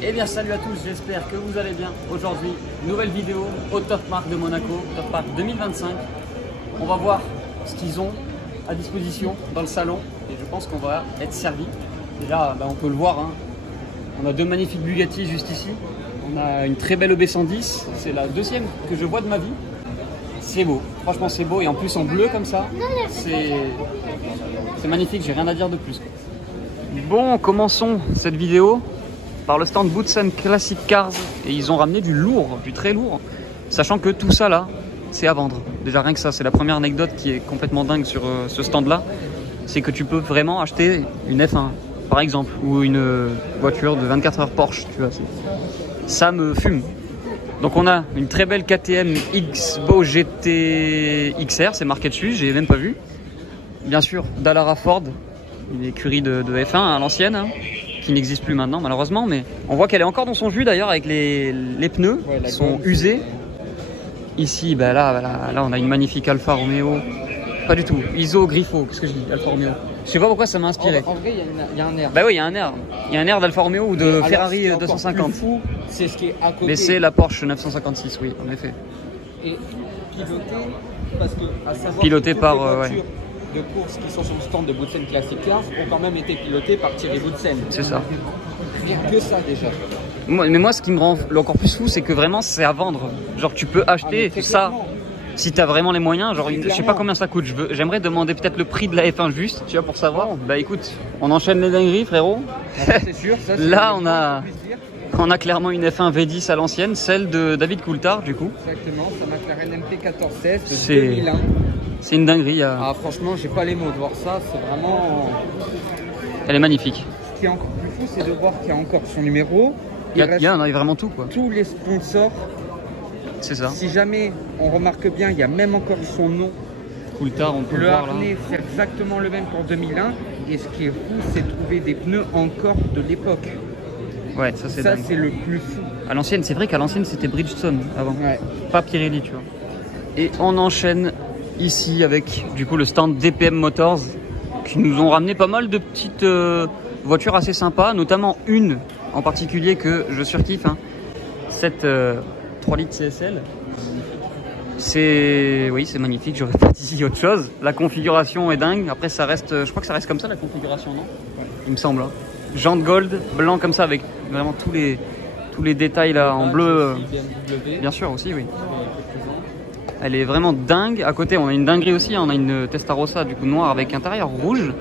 Eh bien salut à tous, j'espère que vous allez bien. Aujourd'hui, nouvelle vidéo au Top Mark de Monaco, Top Mark 2025. On va voir ce qu'ils ont à disposition dans le salon et je pense qu'on va être servi. Déjà, on peut le voir, hein. On a deux magnifiques Bugatti juste ici. On a une très belle EB110, c'est la deuxième que je vois de ma vie. C'est beau, franchement c'est beau et en plus en bleu comme ça, c'est magnifique, j'ai rien à dire de plus. Bon, commençons cette vidéo par le stand Boutsen Classic Cars et ils ont ramené du lourd, du très lourd, sachant que tout ça là, c'est à vendre. Déjà rien que ça, c'est la première anecdote qui est complètement dingue sur ce stand là, c'est que tu peux vraiment acheter une F1 par exemple ou une voiture de 24 heures Porsche, tu vois, ça me fume. Donc on a une très belle KTM X-Bow GT XR, c'est marqué dessus, j'ai même pas vu. Bien sûr, Dallara Ford, une écurie de F1 à l'ancienne, hein, qui n'existe plus maintenant malheureusement, mais on voit qu'elle est encore dans son jus d'ailleurs avec les pneus qui sont usés. Ici, là on a une magnifique Alfa Romeo, pas du tout, ISO Griffo, qu'est-ce que je dis, Alfa Romeo. Je sais pas pourquoi ça m'a inspiré. En vrai, il y a un air. Bah oui, il y a un air. Il y a un air d'Alfa Romeo ou de Ferrari 250. C'est ce qui est à côté. Mais c'est la Porsche 956, oui, en effet. Et piloté, parce que à savoir piloté que par toutes les voitures de course qui sont sur le stand de Boutsen Classic Cars ont quand même été pilotées par Thierry Boutsen. C'est ça. Rien que ça déjà. Mais moi, ce qui me rend encore plus fou, c'est que vraiment, c'est à vendre. Genre, tu peux acheter ça. Si tu as vraiment les moyens, genre je sais pas combien ça coûte, j'aimerais demander peut-être le prix de la F1 juste, tu vois, pour savoir. Bah écoute, on enchaîne les dingueries frérot. C'est sûr, ça, là on a clairement une F1 V10 à l'ancienne, celle de David Coulthard du coup. Exactement, sa McLaren MP14S de 2001. C'est une dinguerie. Ah franchement, j'ai pas les mots de voir ça, c'est vraiment... Elle est magnifique. Ce qui est encore plus fou, c'est de voir qu'il y a encore son numéro. Il y a vraiment tout quoi. Tous les sponsors. C'est ça. Si jamais on remarque bien, il y a même encore son nom. Coulthard, on peut le voir là. Le harnais, c'est exactement le même qu'en 2001. Et ce qui est fou, c'est de trouver des pneus encore de l'époque. Ouais, ça c'est dingue. Ça, c'est le plus fou. À l'ancienne, c'est vrai qu'à l'ancienne, c'était Bridgestone avant. Ouais. Pas Pirelli, tu vois. Et on enchaîne ici avec du coup le stand DPM Motors qui nous ont ramené pas mal de petites voitures assez sympas, notamment une en particulier que je surkiffe. Hein. Cette 3 litres CSL. Oui, c'est magnifique, j'aurais pas dit autre chose. La configuration est dingue. Après, ça reste, je crois que ça reste comme ça la configuration, non? Ouais. Il me semble. Hein. Jantes gold, blanc comme ça, avec vraiment tous les détails là en bleu. Bien sûr aussi, oui. Elle est vraiment dingue. À côté, on a une dinguerie aussi. Hein. On a une Testarossa du coup noire avec intérieur rouge.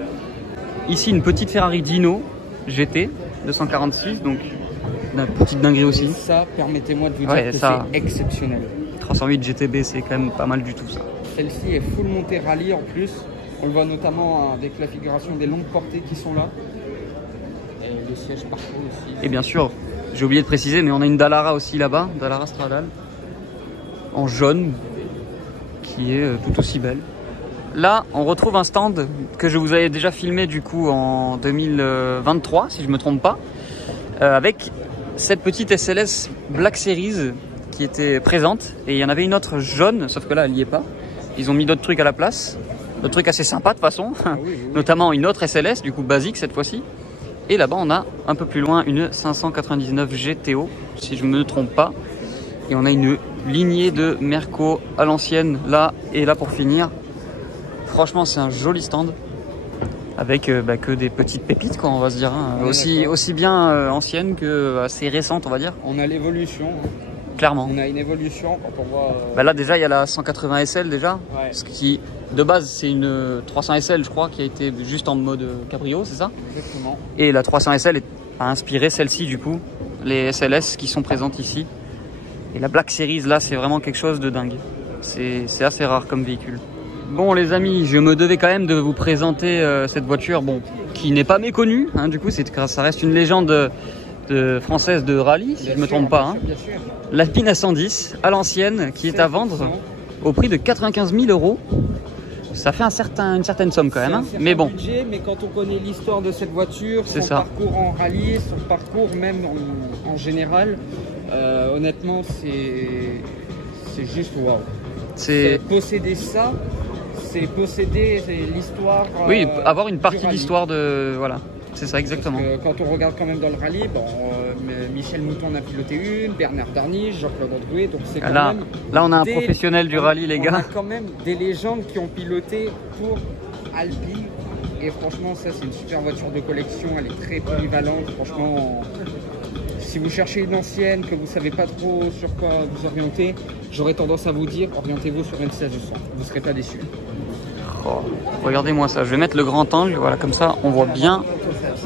Ici, une petite Ferrari Dino GT 246, donc une petite dinguerie aussi. Et ça, permettez-moi de vous dire que c'est exceptionnel. 308 GTB, c'est quand même pas mal du tout ça. Celle-ci est full montée rallye en plus. On le voit notamment avec la figuration des longues portées qui sont là. Et le siège parcours aussi. Et bien sûr, j'ai oublié de préciser, mais on a une Dallara aussi là-bas, Dallara Stradale, en jaune, qui est tout aussi belle. Là, on retrouve un stand que je vous avais déjà filmé du coup en 2023, si je me trompe pas, avec cette petite SLS Black Series qui était présente et il y en avait une autre jaune, sauf que là elle n'y est pas. Ils ont mis d'autres trucs à la place, d'autres trucs assez sympas de toute façon, oui. Notamment une autre SLS du coup basique cette fois-ci. Et là-bas on a un peu plus loin une 599 GTO si je me trompe pas. Et on a une lignée de Merco à l'ancienne là et là pour finir. Franchement c'est un joli stand. Avec que des petites pépites quoi on va se dire, hein. aussi bien anciennes que assez récentes on va dire. On a l'évolution. Clairement. On a une évolution quand on voit... là déjà il y a la 180 SL déjà, ouais. Ce qui de base c'est une 300 SL je crois qui a été juste en mode cabrio, c'est ça? Exactement. Et la 300 SL a inspiré celle-ci du coup, les SLS qui sont présentes ici. Et la Black Series là c'est vraiment quelque chose de dingue, c'est assez rare comme véhicule. Bon les amis, je me devais quand même de vous présenter cette voiture, bon, qui n'est pas méconnue, hein, du coup ça reste une légende française de rallye, si je ne me trompe pas. Hein. L'Alpine A110 à l'ancienne qui est à vendre au prix de 95 000 €. Ça fait une certaine somme quand même, hein. Mais bon. Budget, mais quand on connaît l'histoire de cette voiture, son parcours en rallye, son parcours même en général, honnêtement c'est juste waouh. C'est posséder ça. C'est posséder l'histoire. Oui, avoir une partie d'histoire de... Voilà, c'est ça exactement. Parce que quand on regarde quand même dans le rallye, bon, Michel Mouton en a piloté une, Bernard Darniche, Jean-Claude Drouet. Donc c'est quand là, même là, on a un professionnel du rallye, les gars. On a quand même des légendes qui ont piloté pour Alpi. Et franchement, ça, c'est une super voiture de collection. Elle est très polyvalente. Franchement, si vous cherchez une ancienne, que vous ne savez pas trop sur quoi vous orienter, j'aurais tendance à vous dire, orientez-vous sur une 1600. Vous ne serez pas déçus. Oh, regardez-moi ça. Je vais mettre le grand angle. Voilà, comme ça, on voit bien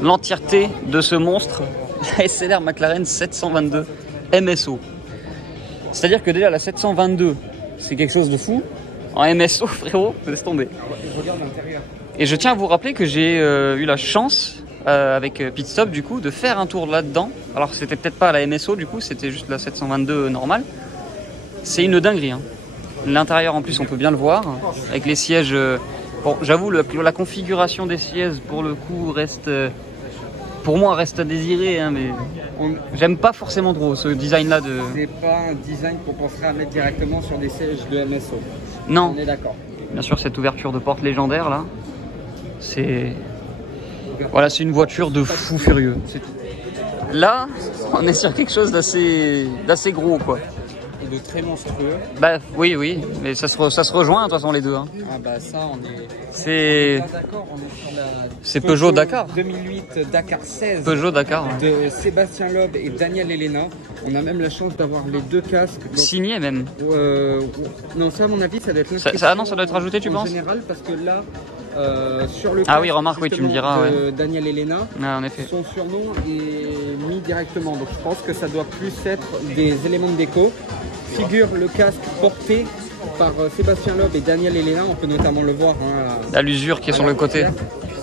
l'entièreté de ce monstre. La SLR McLaren 722 MSO. C'est-à-dire que déjà, la 722, c'est quelque chose de fou. En MSO, frérot, laisse tomber. Je regarde l'intérieur. Et je tiens à vous rappeler que j'ai eu la chance, avec Pit Stop du coup, de faire un tour là-dedans. Alors c'était peut-être pas la MSO du coup, c'était juste la 722 normale. C'est une dinguerie. Hein. L'intérieur en plus on peut bien le voir, avec les sièges. Bon, j'avoue la configuration des sièges pour le coup reste, pour moi reste à désirer, hein, mais j'aime pas forcément trop ce design-là de. C'est pas un design qu'on penserait à mettre directement sur des sièges de MSO. Non. On est d'accord. Bien sûr cette ouverture de porte légendaire là. C'est voilà, c'est une voiture de fou furieux. Là, on est sur quelque chose d'assez gros quoi. Et de très monstrueux. Bah oui, mais ça se rejoint de toute façon les deux. Hein. Ah bah ça on est. C'est. D'accord, on est sur la. C'est Peugeot Dakar. 2008 Dakar 16. Peugeot Dakar. Ouais. De Sébastien Loeb et Daniel Elena. On a même la chance d'avoir les deux casques. Donc, signé même. Non, ça à mon avis ça doit être. Ça non, ça doit être rajouté, tu penses? En général, parce que là. Sur le ah oui, remarque, oui, tu me diras. De Daniel Elena, ah, en effet. son surnom est mis directement. Donc je pense que ça doit plus être des éléments de déco. Figure le casque porté par Sébastien Loeb et Daniel Elena. On peut notamment le voir. Hein, à l'usure qui est sur le côté.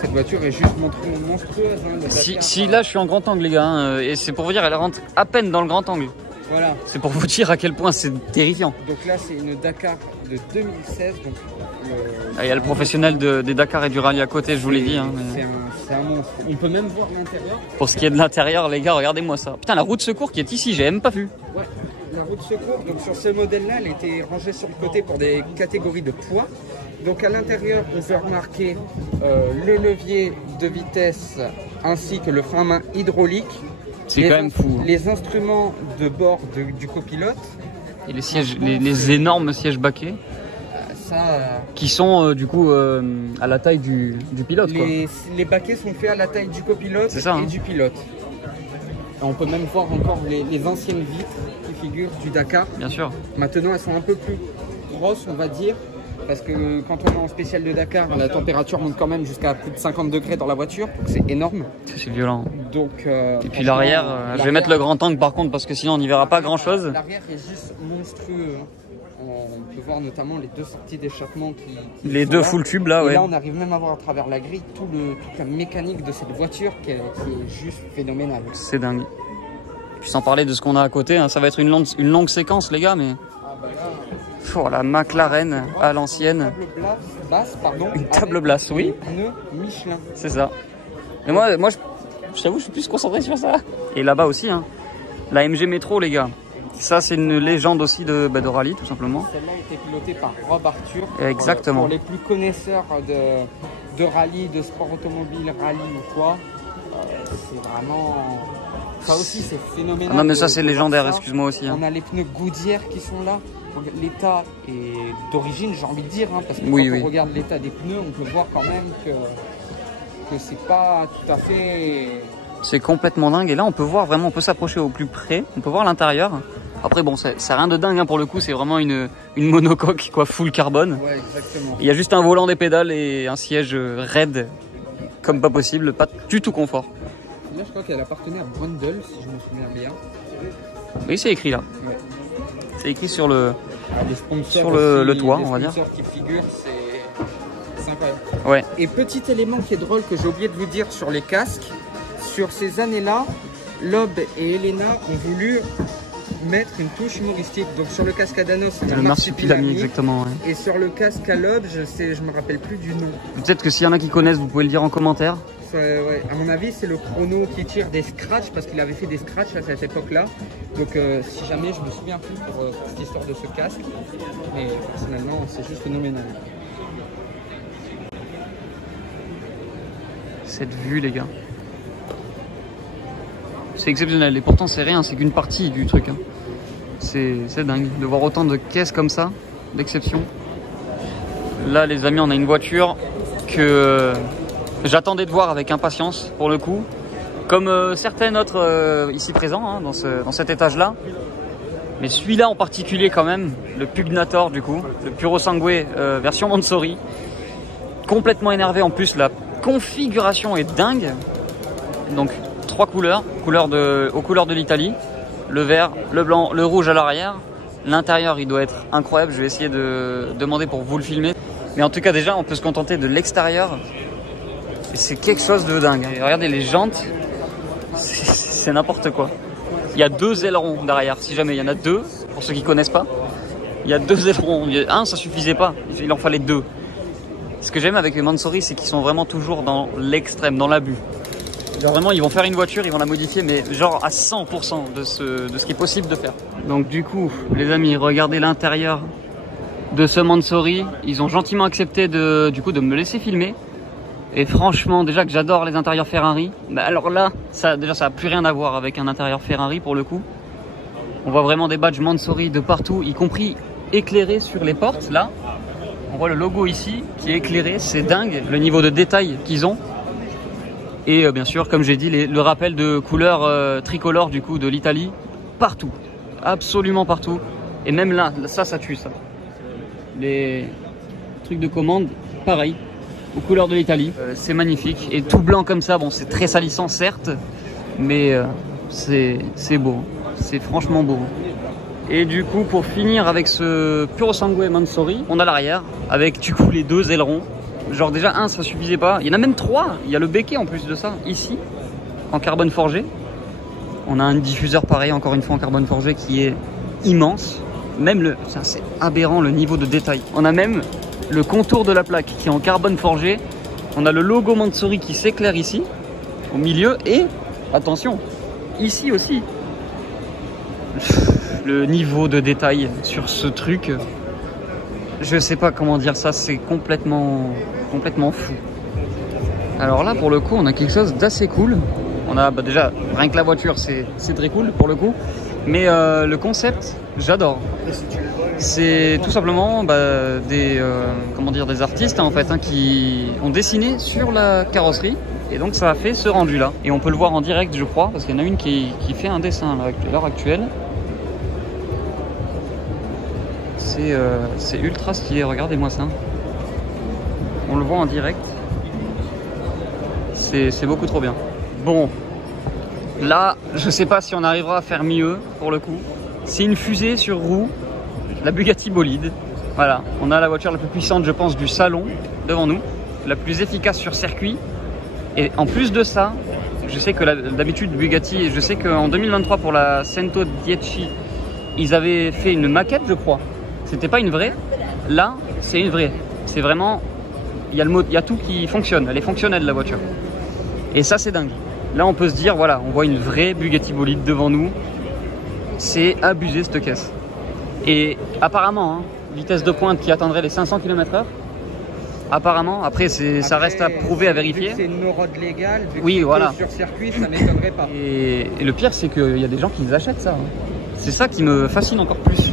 Cette voiture est juste monstrueuse. Hein, si là je suis en grand angle, les gars, hein, et c'est pour vous dire, elle rentre à peine dans le grand angle. Voilà. C'est pour vous dire à quel point c'est terrifiant. Donc là, c'est une Dakar de 2016. Donc il y a le professionnel des Dakar et du rallye à côté, je vous l'ai dit. Hein, mais... C'est un monstre. On peut même voir l'intérieur. Pour ce qui est de l'intérieur, les gars, regardez-moi ça. Putain, la roue de secours qui est ici, j'ai même pas vu. Ouais, la roue de secours. Donc sur ce modèle-là, elle était rangée sur le côté pour des catégories de poids. Donc à l'intérieur, on peut remarquer le levier de vitesse ainsi que le frein à main hydraulique. C'est quand même fou. Les instruments de bord du copilote. Et les sièges, les énormes sièges baquets. Qui sont du coup à la taille du pilote. Les baquets sont faits à la taille du copilote et du pilote. Et on peut même voir encore les anciennes vitres qui figurent du Dakar. Bien sûr. Maintenant, elles sont un peu plus grosses, on va dire. Parce que quand on est en spécial de Dakar, la température monte quand même jusqu'à plus de 50 degrés dans la voiture. Donc c'est énorme. C'est violent. Donc, et puis l'arrière, je vais mettre le grand angle par contre parce que sinon on n'y verra pas grand chose. L'arrière est juste monstrueux. On peut voir notamment les deux sorties d'échappement qui les deux full tubes là, ouais. Et là on arrive même à voir à travers la grille toute la mécanique de cette voiture qui est juste phénoménale. C'est dingue. Puis sans parler de ce qu'on a à côté, hein, ça va être une longue séquence les gars, mais... Oh, la McLaren à l'ancienne. Une table basse, oui. Pneus Michelin. C'est ça. Et moi je t'avoue, je suis plus concentré sur ça. Et là-bas aussi, hein, la MG Metro les gars. Ça, c'est une légende aussi de rallye, tout simplement. Celle-là a été pilotée par Rob Arthur. Exactement. Pour les plus connaisseurs de rallye, de sport automobile, rallye ou quoi, c'est vraiment... Ça aussi, c'est phénoménal. Ah non, mais ça, c'est légendaire, excuse-moi aussi. Hein. On a les pneus Goodyear qui sont là. L'état est d'origine, j'ai envie de dire, hein, parce que oui, quand on regarde l'état des pneus, on peut voir quand même que c'est pas tout à fait... C'est complètement dingue. Et là, on peut voir vraiment, on peut s'approcher au plus près. On peut voir l'intérieur. Après, bon, c'est rien de dingue hein, pour le coup. C'est vraiment une monocoque, quoi, full carbone. Ouais, exactement. Il y a juste un volant, des pédales et un siège raide, comme pas possible, pas du tout confort. Là, je crois qu'elle appartenait à Brundle, si je me souviens bien. Oui, c'est écrit là. Ouais. C'est écrit sur le, sur le toit, on va dire. Les sponsors qui figurent, c'est incroyable. Ouais. Et petit élément qui est drôle que j'ai oublié de vous dire sur les casques. Sur ces années-là, Loeb et Elena ont voulu mettre une touche humoristique. Donc sur le casque à Danos, c'était le marsupilami, exactement. Ouais. Et sur le casque à Loeb, je me rappelle plus du nom. Peut-être que s'il y en a qui connaissent, vous pouvez le dire en commentaire. Ouais. À mon avis, c'est le chrono qui tire des scratchs parce qu'il avait fait des scratchs à cette époque-là. Donc si jamais, je me souviens plus pour cette histoire de ce casque. Mais personnellement, c'est juste phénoménal. Cette vue, les gars. c'est exceptionnel. Et pourtant c'est rien, c'est qu'une partie du truc. Hein. C'est dingue de voir autant de caisses comme ça, d'exception. Là les amis, on a une voiture que j'attendais de voir avec impatience pour le coup. Comme certains autres ici présents hein, dans cet étage-là. Mais celui-là en particulier quand même, le Pugnator du coup, le Purosangue version Mansory. Complètement énervé en plus, la configuration est dingue. Donc 3 couleurs, aux couleurs de l'Italie. Le vert, le blanc, le rouge à l'arrière. L'intérieur il doit être incroyable, je vais essayer de demander pour vous le filmer. Mais en tout cas déjà on peut se contenter de l'extérieur. C'est quelque chose de dingue. Et regardez les jantes, c'est n'importe quoi. Il y a 2 ailerons derrière, si jamais il y en a 2, pour ceux qui connaissent pas. Il y a 2 ailerons, un ça suffisait pas, il en fallait 2. Ce que j'aime avec les Mansory, c'est qu'ils sont vraiment toujours dans l'extrême, dans l'abus. Genre vraiment ils vont faire une voiture, ils vont la modifier, mais genre à 100% de ce qui est possible de faire. Donc du coup, les amis, regardez l'intérieur de ce Mansory. Ils ont gentiment accepté de me laisser filmer. Et franchement, déjà que j'adore les intérieurs Ferrari, bah alors là, ça a plus rien à voir avec un intérieur Ferrari pour le coup. On voit vraiment des badges Mansory de partout, y compris éclairés sur les portes, là. On voit le logo ici qui est éclairé, c'est dingue le niveau de détail qu'ils ont. Et bien sûr, comme j'ai dit, le rappel de couleur tricolore du coup de l'Italie, partout, absolument partout. Et même là, ça tue ça. Les trucs de commande, pareil. Aux couleurs de l'Italie, c'est magnifique et tout blanc comme ça, bon c'est très salissant certes, mais c'est beau, c'est franchement beau. Et du coup pour finir avec ce Purosangue Mansory, on a l'arrière avec du coup les 2 ailerons, genre déjà un ça suffisait pas, il y en a même 3, il y a le béquet en plus de ça, ici, en carbone forgé. On a un diffuseur pareil encore une fois en carbone forgé qui est immense, même c'est aberrant le niveau de détail. On a même le contour de la plaque qui est en carbone forgé. On a le logo Mansory qui s'éclaire ici, au milieu. Et, attention, ici aussi. Le niveau de détail sur ce truc, je sais pas comment dire ça, c'est complètement fou. Alors là, pour le coup, on a quelque chose d'assez cool. On a déjà, rien que la voiture, c'est très cool pour le coup. Mais le concept, j'adore. C'est tout simplement des artistes en fait qui ont dessiné sur la carrosserie et donc ça a fait ce rendu là. Et on peut le voir en direct je crois parce qu'il y en a une qui fait un dessin à l'heure actuelle. C'est ultra stylé, regardez-moi ça. On le voit en direct. C'est beaucoup trop bien. Bon, là je sais pas si on arrivera à faire mieux pour le coup. C'est une fusée sur roue. La Bugatti Bolide, voilà, on a la voiture la plus puissante je pense du salon devant nous, la plus efficace sur circuit. Et en plus de ça, je sais que d'habitude Bugatti, je sais qu'en 2023 pour la 110, ils avaient fait une maquette je crois, c'était pas une vraie, là c'est une vraie, c'est vraiment, il y a tout qui fonctionne, elle est fonctionnelle la voiture. Et ça c'est dingue, là on peut se dire voilà, on voit une vraie Bugatti Bolide devant nous, c'est abusé cette caisse. Et apparemment, hein, vitesse de pointe qui atteindrait les 500 km/h. Apparemment, après ça reste à prouver, à vérifier. C'est une no-road légale, oui, voilà. Sur circuit, ça m'étonnerait pas. Et le pire, c'est qu'il y a des gens qui les achètent ça. Hein. C'est ça qui me fascine encore plus.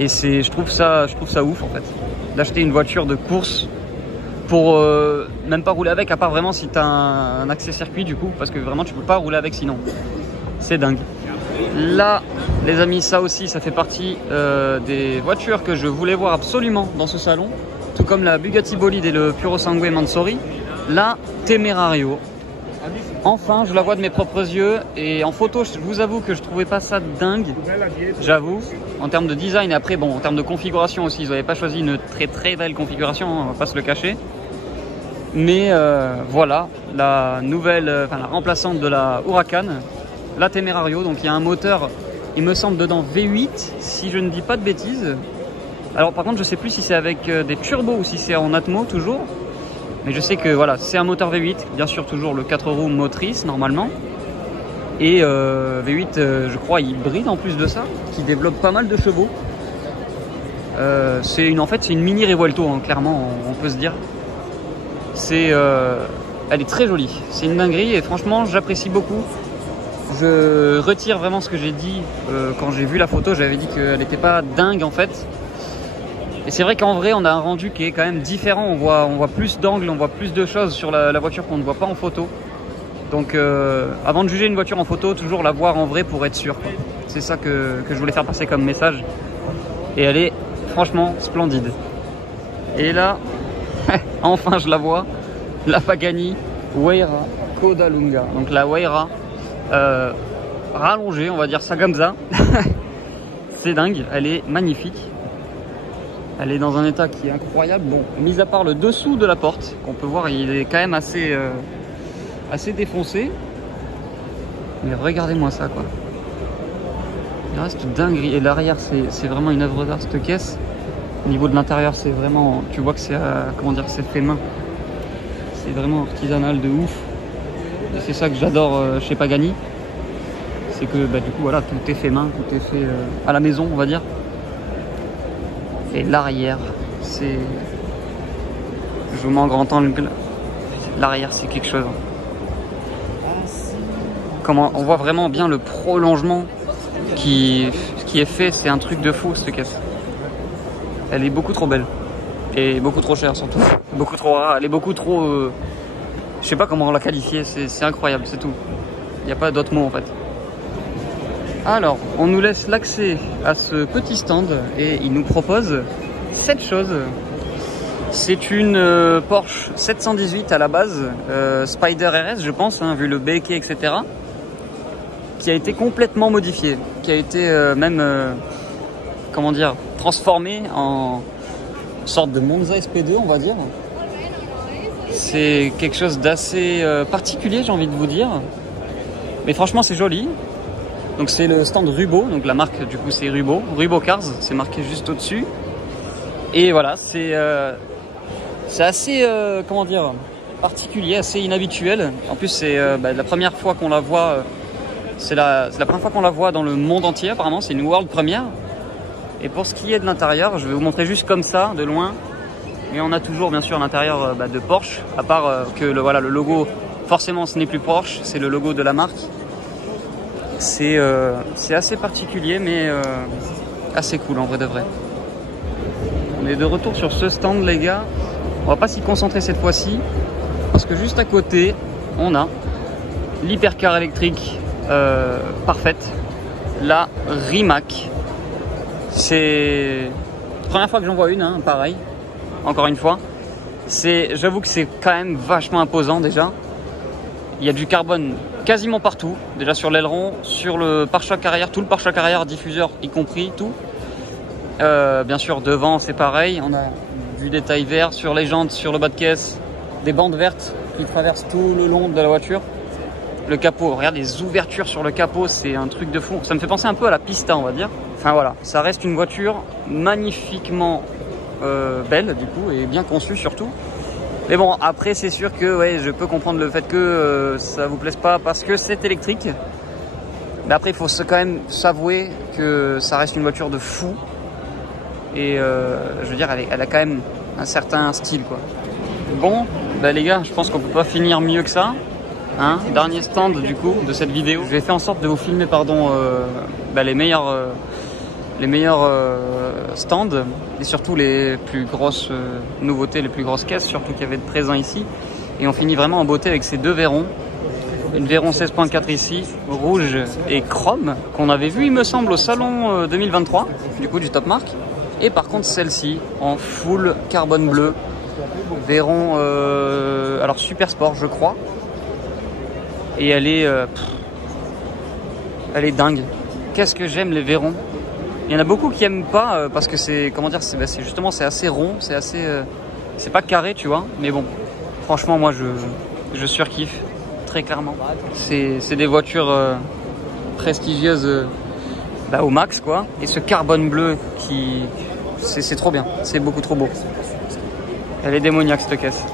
Et je trouve ça ouf en fait. D'acheter une voiture de course pour même pas rouler avec, à part vraiment si tu as un accès circuit du coup, parce que vraiment tu peux pas rouler avec sinon. C'est dingue. Là, les amis, ça aussi, ça fait partie des voitures que je voulais voir absolument dans ce salon. Tout comme la Bugatti Bolide et le Purosangue Mansory. La Temerario. Enfin, je la vois de mes propres yeux. Et en photo, je vous avoue que je trouvais pas ça dingue. J'avoue. En termes de design, et après, bon, en termes de configuration aussi, ils n'avaient pas choisi une très très belle configuration, on va pas se le cacher. Mais voilà, la remplaçante de la Huracan. La Temerario, donc il y a un moteur, il me semble dedans V8, si je ne dis pas de bêtises. Alors par contre je sais plus si c'est avec des turbos ou si c'est en Atmo toujours. Mais je sais que voilà, c'est un moteur V8, bien sûr toujours le 4 roues motrice normalement. Et V8 je crois hybride en plus de ça, qui développe pas mal de chevaux. En fait c'est une mini Revuelto hein, clairement on peut se dire. Elle est très jolie, c'est une dinguerie et franchement j'apprécie beaucoup Je retire vraiment ce que j'ai dit quand j'ai vu la photo. J'avais dit qu'elle n'était pas dingue en fait. Et c'est vrai qu'en vrai, on a un rendu qui est quand même différent. On voit plus d'angles, on voit plus de choses sur la voiture qu'on ne voit pas en photo. Donc avant de juger une voiture en photo, toujours la voir en vrai pour être sûr. C'est ça que je voulais faire passer comme message. Et elle est franchement splendide. Et là, enfin je la vois, la Pagani Huayra Codalunga. Donc la Huayra rallongée, on va dire ça comme ça. C'est dingue, elle est magnifique. Elle est dans un état qui est incroyable. Bon, mis à part le dessous de la porte, qu'on peut voir, il est quand même assez défoncé. Mais regardez-moi ça, quoi. Il reste dinguerie. Et l'arrière, c'est vraiment une œuvre d'art, cette caisse. Au niveau de l'intérieur, c'est vraiment... Tu vois que c'est comment dire, c'est fait main. C'est vraiment artisanal de ouf. Et c'est ça que j'adore chez Pagani. C'est que bah, du coup, voilà, tout est fait main, tout est fait à la maison, on va dire. Et l'arrière, c'est... Je vous mets en grand angle. L'arrière, c'est quelque chose. Comment on voit vraiment bien le prolongement qui est fait. C'est un truc de fou, cette caisse. Elle est beaucoup trop belle. Et beaucoup trop chère, surtout. Beaucoup trop rare. Elle est beaucoup trop... Je sais pas comment la qualifier. C'est incroyable, c'est tout. Il n'y a pas d'autre mot, en fait. Alors, on nous laisse l'accès à ce petit stand et il nous propose cette chose. C'est une Porsche 718 à la base, Spider RS je pense, hein, vu le béquet, etc. Qui a été complètement modifiée, qui a été comment dire, transformée en sorte de Monza SP2, on va dire. C'est quelque chose d'assez particulier, j'ai envie de vous dire. Mais franchement, c'est joli. Donc c'est le stand Rubo, donc la marque du coup c'est Rubo, Rubo Cars, c'est marqué juste au-dessus. Et voilà, c'est assez, comment dire, particulier, assez inhabituel. En plus c'est la première fois qu'on la voit, c'est la première fois qu'on la voit dans le monde entier apparemment, c'est une world première. Et pour ce qui est de l'intérieur, je vais vous montrer juste comme ça, de loin. Et on a toujours bien sûr l'intérieur de Porsche, à part que le logo, forcément ce n'est plus Porsche, c'est le logo de la marque. C'est assez particulier mais assez cool en vrai de vrai. On est de retour sur ce stand les gars. On va pas s'y concentrer cette fois-ci parce que juste à côté on a l'hypercar électrique parfaite, la Rimac. C'est la première fois que j'en vois une, hein, pareil, encore une fois. J'avoue que c'est quand même vachement imposant déjà. Il y a du carbone quasiment partout, déjà sur l'aileron, sur le pare-choc arrière, tout le pare-choc arrière, diffuseur y compris, tout. Bien sûr devant c'est pareil, on a du détail vert sur les jantes, sur le bas de caisse, des bandes vertes qui traversent tout le long de la voiture. Le capot, regarde les ouvertures sur le capot, c'est un truc de fou. Ça me fait penser un peu à la Pista on va dire. Enfin voilà, ça reste une voiture magnifiquement belle du coup et bien conçue surtout. Mais bon, après c'est sûr que ouais, je peux comprendre le fait que ça vous plaise pas parce que c'est électrique. Mais après il faut quand même s'avouer que ça reste une voiture de fou. Et je veux dire, elle a quand même un certain style quoi. Bon, bah les gars, je pense qu'on peut pas finir mieux que ça. Hein, dernier stand du coup de cette vidéo. Je vais faire en sorte de vous filmer les meilleurs stands et surtout les plus grosses nouveautés, les plus grosses caisses surtout qu'il y avait de présent ici. Et on finit vraiment en beauté avec ces deux Veyron. Une Veyron 16.4 ici, rouge et chrome, qu'on avait vu il me semble au salon 2023 du coup du Top Mark. Et par contre celle-ci en full carbone bleu, Veyron alors Super Sport je crois. Et elle est dingue. Qu'est-ce que j'aime les Veyrons. Il y en a beaucoup qui aiment pas parce que c'est, comment dire, c'est justement c'est assez rond, c'est assez, c'est pas carré, tu vois. Mais bon, franchement, moi je surkiffe très clairement. C'est des voitures prestigieuses au max quoi. Et ce carbone bleu c'est trop bien, c'est beaucoup trop beau. Elle est démoniaque cette caisse.